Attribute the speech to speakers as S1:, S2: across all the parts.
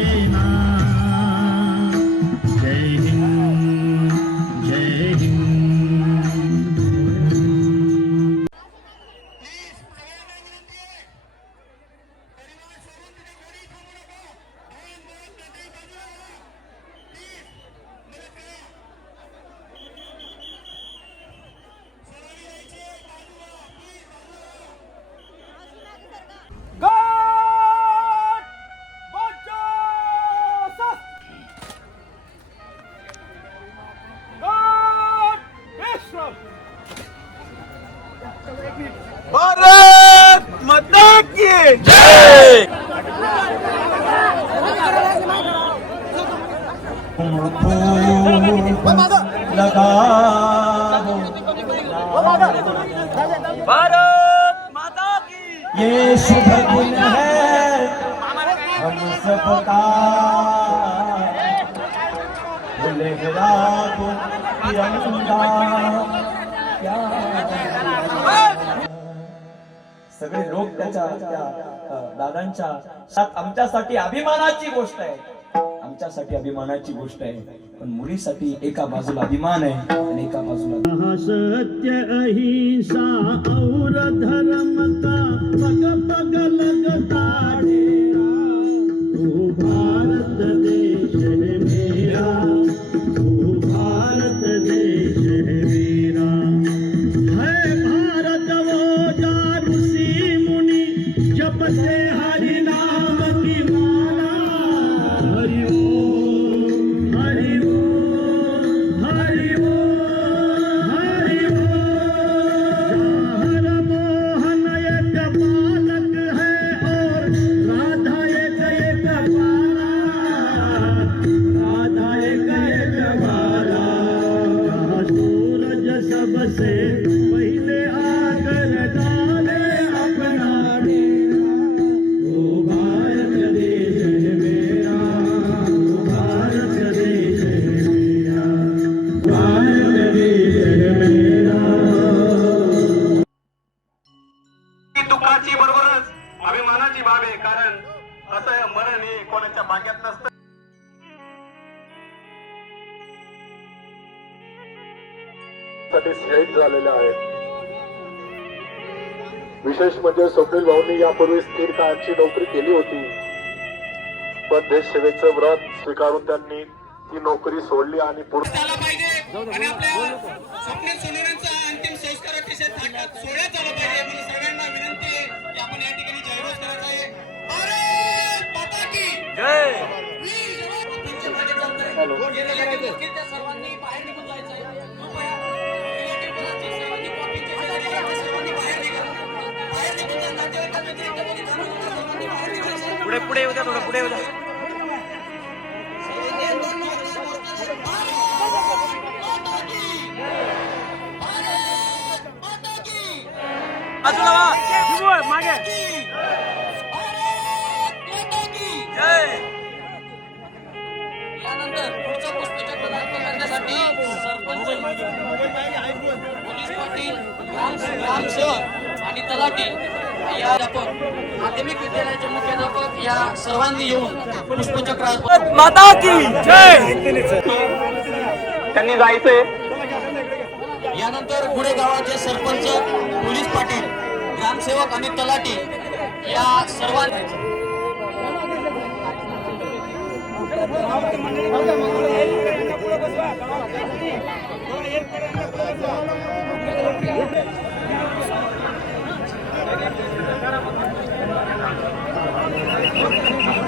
S1: की सेना जय हिंद
S2: भारत माता की जय। भारत माता की
S1: ये शुभ है। हम सबका। तिरंगा
S3: सगळे लोक त्याच्या दादांच्या त्यात आमच्यासाठी अभिमानाची गोष्ट आहे. आमच्यासाठी अभिमानाची गोष्ट आहे. पण मुलीसाठी एका बाजूला अभिमान आहे आणि एका बाजूला
S1: सत्य अहिंसा और धर्म का पग पग लगता डेरा? भारत देश
S4: में
S5: साठी शहीद झालेले आहेत विशेष म्हणजे स्वप्नील भाऊंनी यापूर्वी स्थिर काळाची नोकरी केली होती. पण देश सेवेचं व्रत स्वीकारून त्यांनी ती नोकरी सोडली आणि पुढे
S4: अंतिम संस्कार अतिशय सोहळ्यात झाला पाहिजे. मला सर्वांना विनंती आहे की आपण या ठिकाणी जयघोष करायचा आहे. भारत माता की
S2: जय!
S4: वीर
S2: पुढे पुढे येऊ द्या थोडं पुढे येऊ द्या. बाजूला वा. शिवू, मागे. जय.
S4: यानंतर पुढचं पुष्पचक्र दाखल करण्यासाठी सरपंच पोलीस पाटील ग्राम ग्रामसेवक आणि तलाठी. माध्यमिक विद्यालयाचे मुख्याध्यापक या सर्वांनी येऊन पुष्पचक्र
S2: माता की जय!
S4: त्यांनी जायचंय. यानंतर पुढे गावाचे सरपंच पोलीस पाटील ग्रामसेवक आणि तलाठी या सर्वांनी
S1: 何?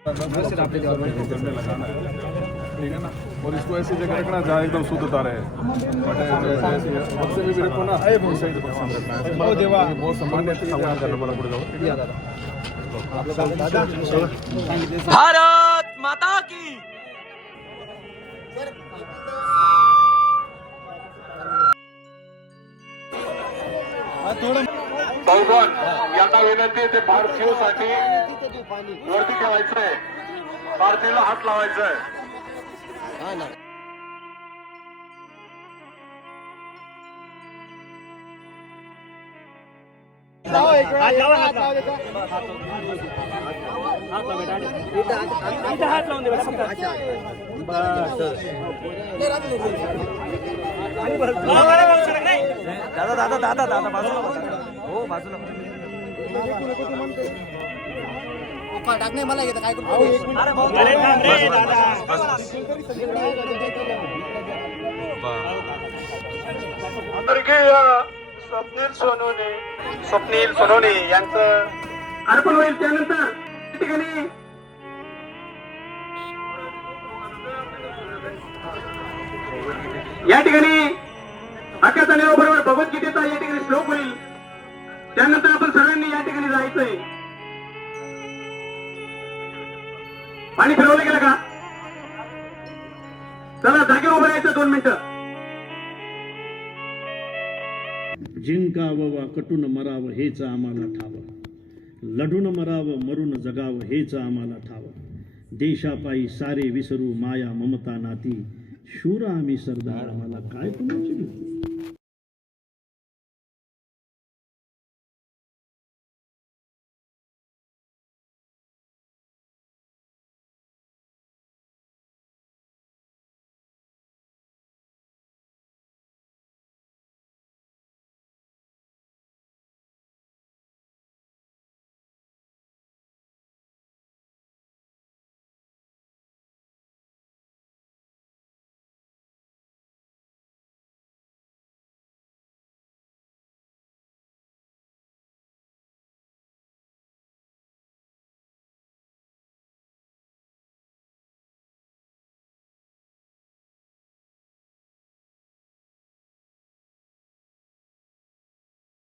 S6: ठीक है ना और इसको ऐसी जगह रखना जहाँ एकदम शुद्ध तारे बक्से में भी रखो ना सही है बहुत देवा सम्मान सम्मान करना बड़ा पड़ेगा
S1: भारत माता की
S2: बहुमत. यांना विनंती ते पार्थिवसाठी वरती ठेवायचंय. भारतीयला हात लावायचाय.
S1: इथं हात लावून दे. दादा दादा दादा दादा बाजूला. हो बाजूला बसा. अरे भाऊ, अरे थांब रे, दादा.
S2: स्वर्गीय स्वप्नील सोनोने स्वप्नील सोनोने यांचं अर्पण होईल त्यानंतर. या ठिकाणी या ठिकाणी अख्याचा बरोबर भगवद्गीतेचा या ठिकाणी श्लोक होईल. त्यानंतर आपण सगळ्यांनी या ठिकाणी जायचंय. पाणी फिरवलं गेलं का? चला जागेवर उभं राहायचं दोन मिनिटं.
S4: जिंकावं वा कटून मरावं हेच आम्हाला ठावं. लढून मरावं मरून जगावं हेच आम्हाला ठावं. देशापायी सारे विसरू माया ममता नाती. शूर आम्ही सरदार आम्हाला काय कुणाची भीती?